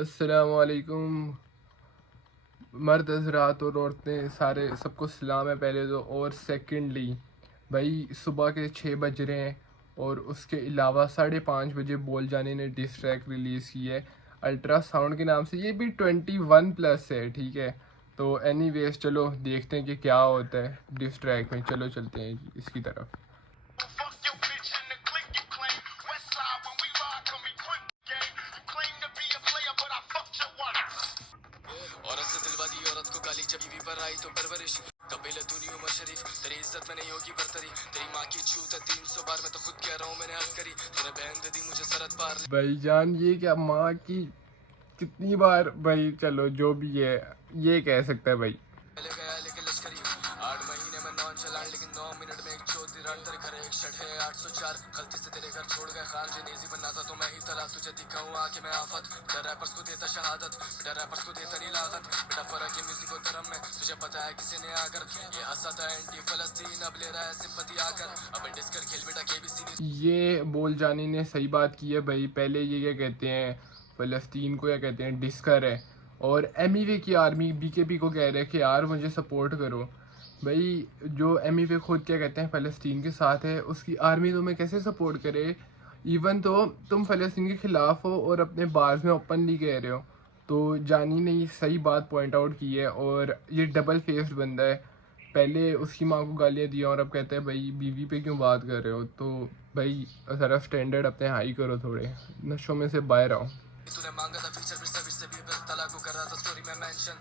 अस्सलामुअलैकुम मर्द हज़रात और औरतें सारे सबको सलाम है पहले तो। और सेकंडली भाई सुबह के 6 बज रहे हैं और उसके अलावा 5:30 बजे बोल जानी ने डिस ट्रैक रिलीज़ की है अल्ट्रासाउंड के नाम से। ये भी 21+ है, ठीक है। तो एनीवेज चलो देखते हैं कि क्या होता है डिस ट्रैक में। चलो चलते हैं इसकी तरफ। औरत से दिलवादी औरत को गाली जब बीवी पर आई तो परवरिश कबीले तूनी उमर शरीफ तेरी इज्जत में नहीं होगी बरतरी तेरी माँ की छूत है 300 बार मैं तो खुद कह रहा हूँ मैंने हद करी तूने बहन दे दी मुझे सरहद पार भाईजान ये क्या माँ की कितनी बार भाई, चलो जो भी है ये कह सकता है भाई। ले गया लेके लश्करी 8 महीने में नॉन चलान लेकिन 9 मिनट में एक चौथी रन तेरे घर एक शट है 804 गलती से तेरे घर छोड़ गए खान जनेजी बनना था तो मैं ही तला तुझे दिखाऊं आके मैं आफत बेटा रैपर्स को देता शहादत बेटा रैपर्स को देता नहीं लागत बेटा फर्क है म्यूजिक और धर्म में तुझे पता है किसी ने आकर ये हंसा था एंटी फलस्तीन अब ले रहा है सिंपैथी आकर अब डिस्कर खेल बेटा केबीसी ये बोल जानी ने सही बात की है भाई। पहले ये क्या कहते हैं फ़लस्तीन को, क्या कहते हैं, डिस्कर है। और एमईवे की आर्मी बीकेपी को कह रहे हैं कि यार मुझे सपोर्ट करो। भाई जो एमईवे खुद क्या कहते हैं फ़लस्तीन के साथ है, उसकी आर्मी तुम्हें कैसे सपोर्ट करे? इवन तो तुम फ़लस्तीन के ख़िलाफ़ हो और अपने बार्स में ओपनली कह रहे हो। तो जानी ने ये सही बात पॉइंट आउट की है और ये डबल फेस्ड बंदा है। पहले उसकी माँ को गालियाँ दी और अब कहते हैं भाई बीवी पे क्यों बात कर रहे हो। तो भाई ज़रा स्टैंडर्ड अपने हाई करो, थोड़े नशों में से बाहर आओ। तूने मांगा था फीचर फिर से भी फिर तलाक को कर रहा था स्टोरी में मेंशन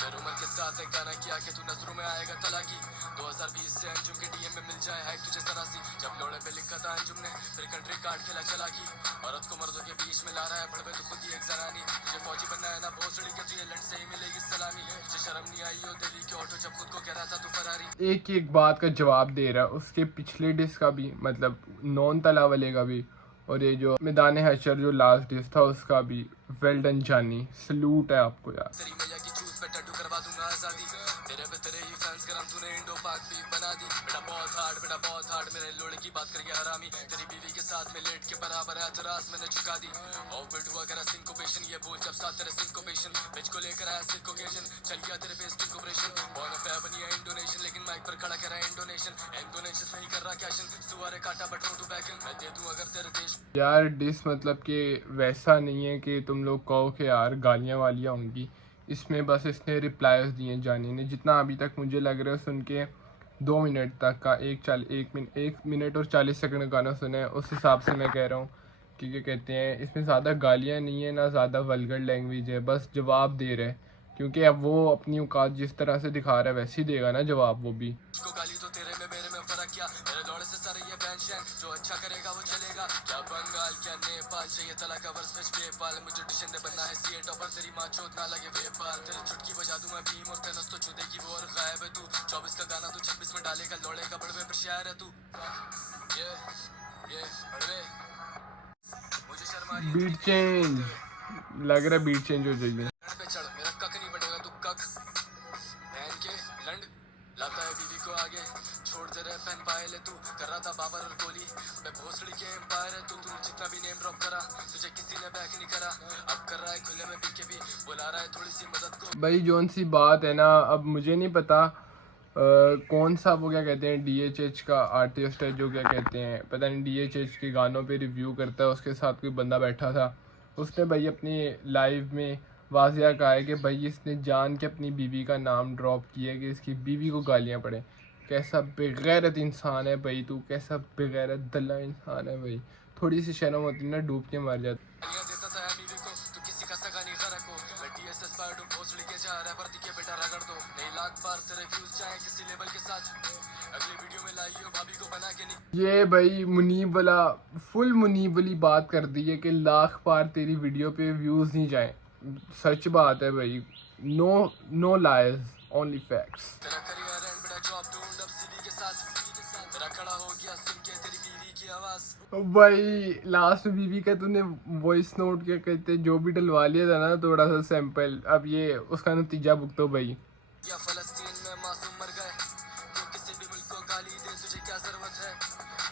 मेरे उम्र के साथ एक गाना किया कि तू नजरों में आएगा तलाकी 2020 से अंजुम के डीएम में मिल जाए हाइट तुझे सरासी जब लोड़े पे लिखा था अंजुम ने फिर कंट्री कार्ड खेला चला की औरत को मर्दों के बीच में ला रहा है भड़वे तो खुद ही एक जनानी तुझे फौजी बनना है ना भोसड़ी के तुझे लंड से ही मिलेगी सलामी तुझे शर्म नहीं आई हो दिल्ली के ऑटो जब खुद को कह रहा था तू फरारी एक एक बात का जवाब दे रहा है। उसके पिछले डिस्क का भी, मतलब नॉन तला वाले का भी, और ये जो मैदान हशर जो लास्ट डिस्क था उसका भी। वेल डन जानी, सलूट है आपको यार। तेरी मैया की चूत पे टैटू करवा दूंगा आजादी तेरे पे तेरे ही फैंस करम तूने इंडो पाक भी बना दी बेटा बहुत हार्ड मेरे लोड़े की बात करके हरामी तेरी बीवी के साथ में लेट के बराबर है तरास मैंने झुका दी और फिर हुआ करा सिंकोपेशन ये बोल जब साथ तेरे सिंकोपेशन बिच को लेकर आया सिंकोकेशन चल गया तेरे बेस्ट इंकोपरेशन बहुत पे बनी है इंडोनेशन लेकिन माइक पर खड़ा करा इंडोनेशन नहीं कर रहा कैशन सुअर काटा बट नो टू बैक मैं दे दूं अगर तेरे देश यार डिस मतलब कि वैसा नहीं है कि तुम लोग कहो कि यार गालियाँ वालियाँ होंगी। इसमें बस इसने रिप्लाईज दिए जानी ने। जितना अभी तक मुझे लग रहा है सुन के 2 मिनट तक का 1 मिनट और 40 सेकंड का गाना सुना है, उस हिसाब से मैं कह रहा हूँ कि क्या कहते हैं इसमें ज़्यादा गालियाँ नहीं है ना ज़्यादा वल्गर लैंग्वेज है, बस जवाब दे रहे हैं। क्योंकि अब वो अपनी औकात जिस तरह से दिखा रहा है वैसे ही देगा ना जवाब वो भी। उसको गाली तो तेरे में मेरे में फर्क क्या मेरे दौड़ से सारे ये बैंशन जो अच्छा करेगा वो चलेगा क्या बंगाल क्या नेपाल चाहिए तला का वर्ष में पेपाल मुझे डिशन ने बनना है सीए टॉपर तेरी माँ चोट ना लगे वेपाल तेरे चुटकी बजा दूं मैं भीम और तेनस तो चुदेगी वो और गायब है तू 24 का गाना तू 26 में डालेगा लौड़ेगा बड़वे पर शायर है तू ये बड़वे मुझे शर्म आ रही है बीट चेंज लग रहा है, बीट चेंज हो जाएगी। पे चढ़ मेरा कक नहीं बढ़ेगा तू कक बहन के लंड लाता है बीवी को आगे छोड़ दे रहे पेन पाए ले तू कर रहा था बाबर और कोहली मैं भोसड़ी के एम्पायर है तू जितना भी नेम ड्रॉप करा तुझे किसी ने बैक नहीं करा अब कर रहा है खुले में पीके भी बुला रहा है थोड़ी सी मदद को भाई जोन सी बात है ना, अब मुझे नहीं पता कौन सा वो क्या कहते हैं DHH का आर्टिस्ट है जो क्या कहते हैं पता नहीं DHH के गानों पे रिव्यू करता है। उसके साथ कोई बंदा बैठा था, उसने भाई अपनी लाइव में वाजिया कहा है कि भाई इसने जान के अपनी बीवी का नाम ड्रॉप किया है कि इसकी बीवी को गालियाँ पड़े। कैसा बेगैरत इंसान है भाई तू, कैसा बेगैरत दल्ला इंसान है भाई। थोड़ी सी शर्म होती ना डूब के मर जाता। गालियां देता था बीवी को तू किसी का सगा नहीं गरक हो मैं TSS पार्ट हूं भोसड़ी के जा रैपर दिखे बेटा रगड़ दो नहीं लाख बार तेरे व्यूज जाए किसी लेवल के साथ अगली वीडियो में लाई हो भाभी को बना के नहीं ये भाई मुनीब वाला फुल मुनीब वाली बात कर दी है कि लाख बार तेरी वीडियो पे व्यूज़ नहीं जाए। सच बात है भाई, नो लाइज, ओनली फैक्ट्स। तेरा करियर एंड बेटा जॉब ढूंढ अब सीवी के साथ तेरा खड़ा हो गया सुन के तेरी बीवी की आवाज भाई लास्ट में बीवी का तूने वॉइस नोट क्या कहते जो भी डलवा लिया था ना थोड़ा सा सैंपल, अब ये उसका नतीजा भुगतो भाई। या फलस्तीन में मासूम मर गए तो किसी भी मुल्क को गाली दे तुझे क्या जरूरत है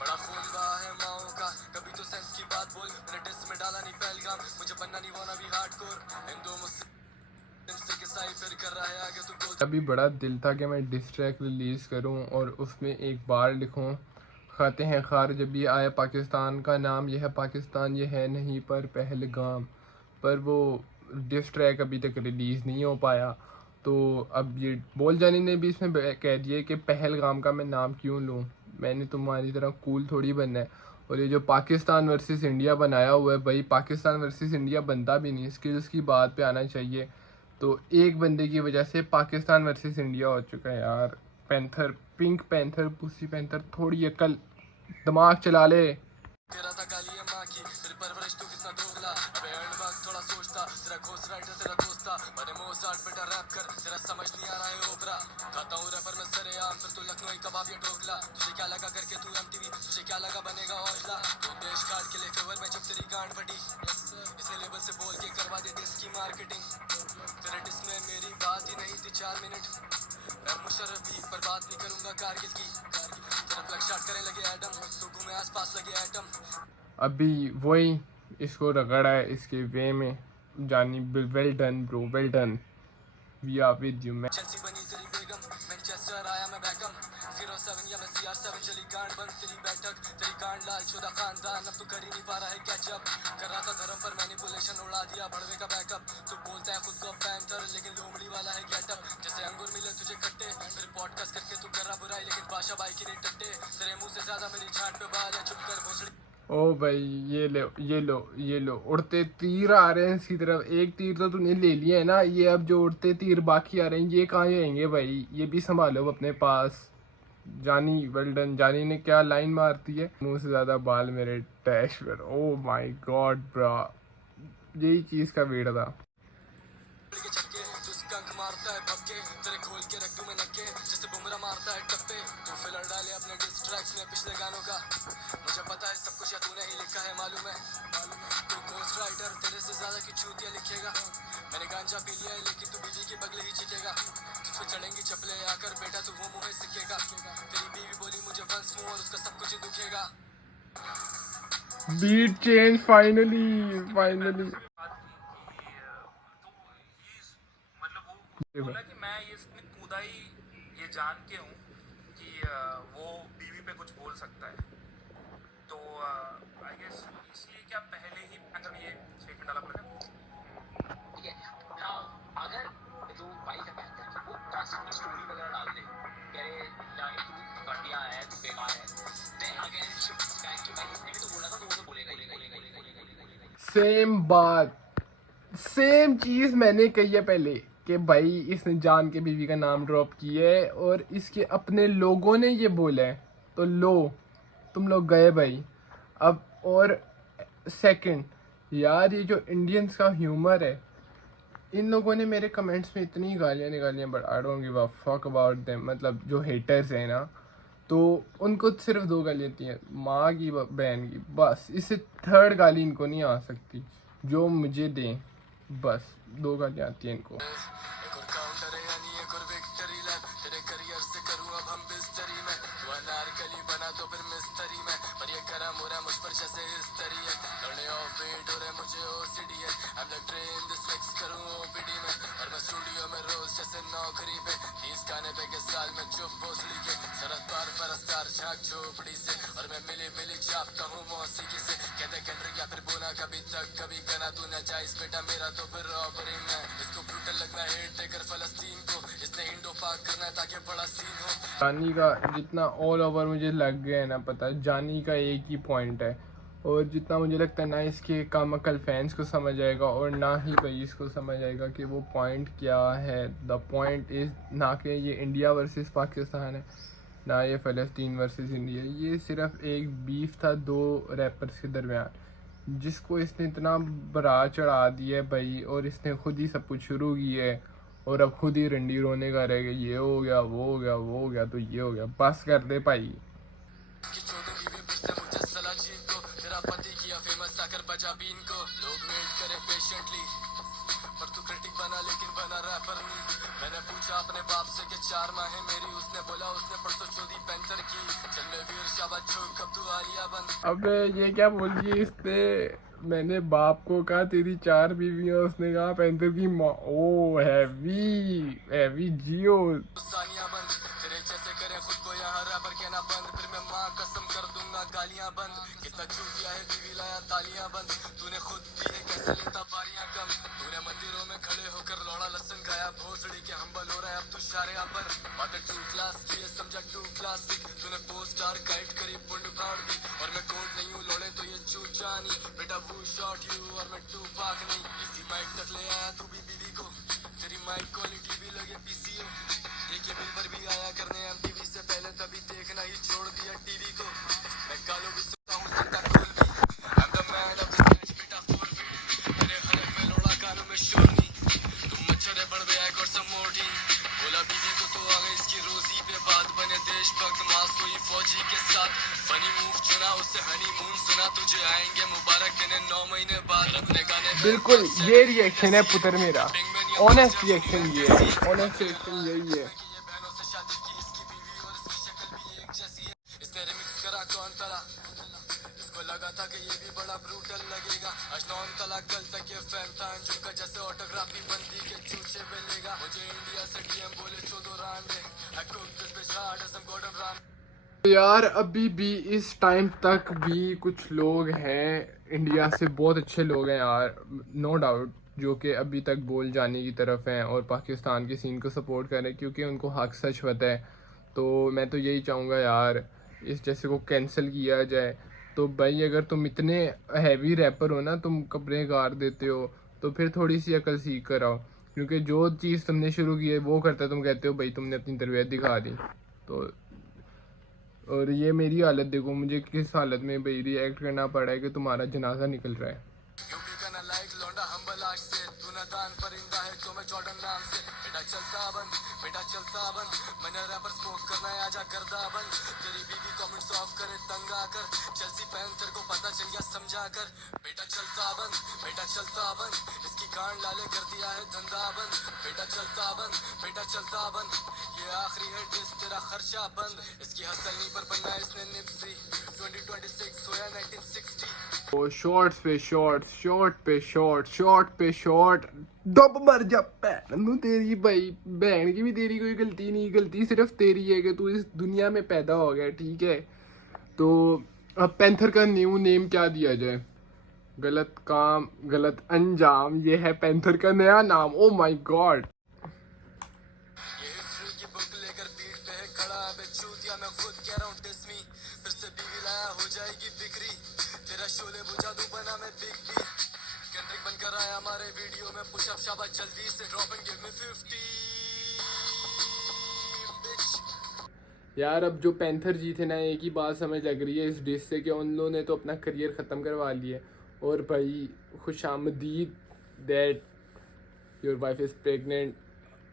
बड़ा खून बहा है माओ का कभी तो सेंस की बात बोल मैंने डिस में डाला नहीं पहलगाम मुझे बनना पाकिस्तानी वाना भी हार्डकोर हिंदू मुस्लिम सिख ईसाई फिर कर रहा है आगे तू दो अभी बड़ा दिल था कि मैं डिस ट्रैक रिलीज़ करूं और उसमें एक बार लिखूं, खाते हैं खार जब भी आए पाकिस्तान का नाम, यह है पाकिस्तान ये है नहीं पर पहलगाम। पर वो डिस ट्रैक अभी तक रिलीज़ नहीं हो पाया। तो अब ये बोल जानी ने भी इसमें कह दिया कि पहलगाम का मैं नाम क्यों लूँ, मैंने तुम्हारी तरह कूल थोड़ी बनना है। और ये जो पाकिस्तान वर्सेस इंडिया बनाया हुआ है भाई, पाकिस्तान वर्सेस इंडिया बनता भी नहीं, स्किल्स की बात पे आना चाहिए। तो एक बंदे की वजह से पाकिस्तान वर्सेस इंडिया हो चुका है यार। Panther, pink panther, pussy panther, थोड़ी अकल दिमाग चला ले। तेरा था गाली है माँ की तेरी परवरिश तू कितना दोगला अबे अर्न वक्त थोड़ा सोचता तेरा घोस्ट राइटर तेरा दोस्त था मैंने मोजार्ट बेटा रैप कर तेरा समझ नहीं आ रहा है ओपरा खाता हूँ रैपर में सरेआम फिर तू लखनऊ कबाब या ढोकला तुझे क्या लगा करके तू एमटीवी तुझे क्या लगा बनेगा हौसला तू देश कार्ड के लिए फेवर में जब तेरी गांड फटी इसने लेबल से बोल के करवा दे डिस की मार्केटिंग तेरे डिस में मेरी बात ही नहीं थी 4 मिनट मैं मुशर्रफ भी पर बात नहीं करूंगा कारगिल की तेरा प्लग शॉट करने लगे एडम तू घूमे आसपास लगे एटम अभी वही इसको रगड़ा है इसके वे में जानी। Well done bro, well done, we are with you man. Chelsea बनी तेरी बेगम मैनचेस्टर आया मैं बैकम 07 या मैं CR7 चली गांड बंद तेरी बैठक तेरी गांड लाल शुदा खानदान अब तू कर ही नहीं पा रहा है कैचअप कर रहा था धर्म पर मैनिपुलेशन उड़ा दिया भड़वे का बैकअप तू बोलता है खुद को पैंथर लेकिन लोमड़ी वाला है गेटअप जैसे अंगूर मिले तुझे खट्टे फिर पॉडकास्ट करके तू कर रहा बुराई लेकिन बादशाह भाई की नहीं टट्टे तेरे मुंह से ज्यादा मेरी झाट पे बाल है चुप कर भोसड़ी ओ भाई ये लो ये लो ये लो, उड़ते तीर आ रहे हैं इसकी तरफ। एक तीर तो तूने ले लिया है ना, ये अब जो उड़ते तीर बाकी आ रहे हैं ये कहाँ जाएंगे भाई, ये भी संभालो अपने पास। जानी वेल डन। जानी ने क्या लाइन मारती है, मुंह से ज्यादा बाल मेरे डैश पर। ओ माय गॉड ब्रा, यही चीज का वेट था। के छक्के तू स्कंक मारता है भपके तेरे खोल के रख दूं मैं नक्के जैसे बुमरा मारता है टप्पे तू फिलर डाले अपने डिस ट्रैक्स में पिछले गानों का मुझे पता है सब कुछ या तूने ही लिखा है मालूम है तू घोस्ट राइटर तेरे से ज्यादा की चूतिया लिखेगा मैंने गांजा पी लिया है लेकिन तू बीवी के बगले ही चिकेगा तुझ पे चढ़ेंगी चपले आकर बेटा तू वो मुँह सीखेगा तेरी बीवी बोली मुझे वंस मोर उसका सब कुछ ही दुखेगा बीट चेंज फाइनली फाइनली। बोला कि मैं ये इसमें कूदा ही ये जान के हूँ कि वो बीवी पे कुछ बोल सकता है तो आई गेस इसलिए क्या पहले ही मतलब ये स्टेटमेंट डाला पड़ा था। ठीक है हाँ अगर जो वाइफ है पैंथर की वो कास्टिंग स्टोरी वगैरह डाल दे कह रहे यार तू घटिया है तू बेकार है then again shift back to मैंने भी तो बोला था तो वो तो बोलेगा सेम बात, सेम चीज मैंने कही है पहले कि भाई इसने जान के बीवी का नाम ड्रॉप किया है और इसके अपने लोगों ने ये बोला है, तो लो तुम लोग गए भाई अब। और सेकंड यार, ये जो इंडियंस का ह्यूमर है, इन लोगों ने मेरे कमेंट्स में इतनी गालियाँ निकाली, but I don't give a fuck about them. मतलब जो हेटर्स हैं ना, तो उनको सिर्फ 2 गालियाँ आती हैं, माँ की बहन की, बस। इससे थर्ड गाली इनको नहीं आ सकती, जो मुझे दें बस 2 गालियाँ आती हैं इनको। एक और काउंटर है यानी एक और विक्ट्री लैप तेरे करियर से करूँ अब हम बिस्तरी में तू अनारकली बना तो फिर मिस्त्री में पर ये गरम हो रहा मुझ पर जैसे हिस्टरी है लड़ने ऑफ वेट हो रहे मुझे OCD है I am the train this mix करूँ OPD में और मैं स्टूडियो में रोज जैसे नौकरी पे 30 गाने पे के साल में चुप भोसड़ी के सरहद पार परस्तार झांक झोपड़ी से और मैं मिली मिली छापता हूँ मौसीकी से कहते कंट्री या फिर बोना कभी तक कभी कहना तू न जाइस बेटा मेरा तो फिर रॉबरी में इसको ब्रूटल लगना हेट देकर फलस्तीन को इसने इंडो पाक करना है ताकि बड़ा सीन हो। जानी का जितना ऑल ओवर मुझे लग गया है ना पता, जानी का एक ही पॉइंट है, और जितना मुझे लगता है ना इसके कम अकल फैंस को समझ आएगा और ना ही भाई इसको समझ आएगा कि वो पॉइंट क्या है। द पॉइंट इज़ ना कि ये इंडिया वर्सेस पाकिस्तान है, ना ये फ़लस्तीन वर्सेस इंडिया, ये सिर्फ एक बीफ था 2 रैपर्स के दरमियान, जिसको इसने इतना बड़ा चढ़ा दिया है भाई, और इसने खुद ही सब कुछ शुरू किया है और अब खुद ही रंडी रोने का रह गया, ये हो गया वो हो गया वो हो गया तो ये हो गया, बस कर दे भाई। कि चौदह बीवी फिर से मुझे सलाह जीत को तेरा पति किया फेमस आकर बजा बीन को लोग वेट करे पेशेंटली पर तू क्रिटिक बना लेकिन बना रैपर नहीं। मैंने पूछा अपने बाप से कि 4 माह है मेरी, उसने बोला उसने परसों चौधी पैंथर की। चल मैं वीर शाबाश छोड़ कब तू आलिया बंद। अबे ये क्या बोल दिया इसने, मैंने बाप को कहा तेरी 4 बीवियां, उसने कहा पैंथर की माँ। ओ हैवी जियो। सानिया बंद तेरे जैसे करे खुद को यहाँ रैपर कहना बंद, फिर मैं माँ कसम कर दूंगा गालियां बंद। कितना चूतिया है बीवी लाया तालियां बंद, तूने खुद दिए कैसे लेता बारियां कम। तूने मंदिरों में खड़े होकर लौड़ा लसन खाया, भोसड़ी के हम्बल हो रहा है अब तू शारिया पर। बातें 2 क्लास की है समझा 2 क्लासिक, तूने पोस्ट स्टार गाइड करी पुंड प्राउड भी। और मैं कोट नहीं हूँ लौड़े तो ये चूचानी, बेटा वो शॉट यू और मैं 2 पाक नहीं। इसी माइक तक ले आया तू भी बीवी को, तेरी माइक क्वालिटी भी लगे पीसीओ। देखिए बिल पर भी आया करने एमटीवी से पहले, तभी देखना ही छोड़ दिया टीवी को। मैं कालो भी सुनता हूँ सुनता खोल भी, I'm the man of this match, बेटा 4 feet। तेरे हलक में लोड़ा कानों में शोर नहीं, तुम मच्छर है बढ़ गया और सब मोटी। बोला बीवी को तो आ गई इसकी रोजी पे बात, बने देशभक्त मास हुई फौजी के साथ। फनी मूव चुना उससे हनीमून सुना, तुझे आएंगे मुबारक दिन 9 महीने बाद। अपने गाने में बिल्कुल ये रिएक्शन है पुत्र मेरा, ऑनेस्ट रिएक्शन ये है, ऑनेस्ट रिएक्शन यही है। ये बहनों से शादी की इसकी बीवी और इसकी शक्ल भी एक जैसी है। इसने रिमिक्स करा कौन तला, इसको लगा था कि ये भी बड़ा ब्रूटल लगेगा। अजनौन तला कल तक ये फैन था अंजुम का, जैसे ऑटोग्राफी बंदी के चूचे पे लेगा। मुझे इंडिया से डीएम बोले 14 रांडे, I cook this bitch hard as I'm Gordon Ramsay। तो यार अभी भी इस टाइम तक भी कुछ लोग हैं इंडिया से, बहुत अच्छे लोग हैं यार, नो डाउट, जो कि अभी तक बोल जाने की तरफ हैं और पाकिस्तान के सीन को सपोर्ट कर रहे हैं, क्योंकि उनको हक सच पता है। तो मैं तो यही चाहूँगा यार इस जैसे को कैंसिल किया जाए। तो भाई अगर तुम इतने हैवी रैपर हो ना, तुम कपड़े गाड़ देते हो, तो फिर थोड़ी सी अकल सीख कर आओ, क्योंकि जो चीज़ तुमने शुरू की है वो करता है, तुम कहते हो भाई तुमने अपनी तरबियत दिखा दी। तो और ये मेरी हालत देखो, मुझे किस हालत में भाई रिएक्ट करना पड़ा है कि तुम्हारा जनाजा निकल रहा है। यूपी का ना लाइक लौंडा हम्बल आज से, तू ना दान परिंदा है जो मैं जॉर्डन नाम से। बेटा चलता बंद, बेटा चलता बंद, मैंने रैपर स्मोक करना है आजा करदा बंद। तेरी बीवी कमेंट्स ऑफ करे तंग आकर, चेल्सी पैंथर को पता चल गया समझा कर। बेटा चलता बंद, बेटा चलता बंद, इसकी कांड लाले कर दिया है धंधा बंद। बेटा चलता बंद, बेटा चलता बंद, ये आखिरी है डिस तेरा खर्चा बंद। इसकी हसल नहीं पर बनना इसने निप्सी, 2026 होया 1960। वो शॉर्ट्स पे शॉर्ट्स, शॉर्ट पे शॉर्ट, शॉर्ट पे शॉर्ट, डब मर जा भैन तेरी। भाई बहन की भी तेरी कोई गलती नहीं, गलती सिर्फ तेरी है कि तू इस दुनिया में पैदा हो गया, ठीक है। तो अब पैंथर का न्यू नेम क्या दिया जाए? गलत काम गलत अंजाम, ये है पैंथर का नया नाम। Oh my God. ये हिस्ट्री की बुक लेकर पीठ पे है खड़ा, अबे चूतिया मैं खुद कह रहा हूँ डिस्मी। फिर से बीवी लाया हो जाएगी बिक्री, तेरा शोले बुझा दूं बना मैं बिग बी। केंद्रिक बनकर आया हमारे वीडियो में, पुशअप शाबाश जल्दी से drop and give me 50 bitch। यार अब जो पैंथर जी थे ना, एक ही बात समझ लग रही है इस डिश से कि उन लोगों ने तो अपना करियर ख़त्म करवा लिया। और भाई खुशामदीद that your wife is pregnant,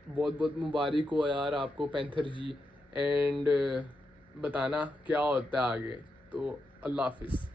बहुत बहुत मुबारक हो यार आपको पैंथर जी। एंड बताना क्या होता है आगे। तो अल्लाह हाफिज़।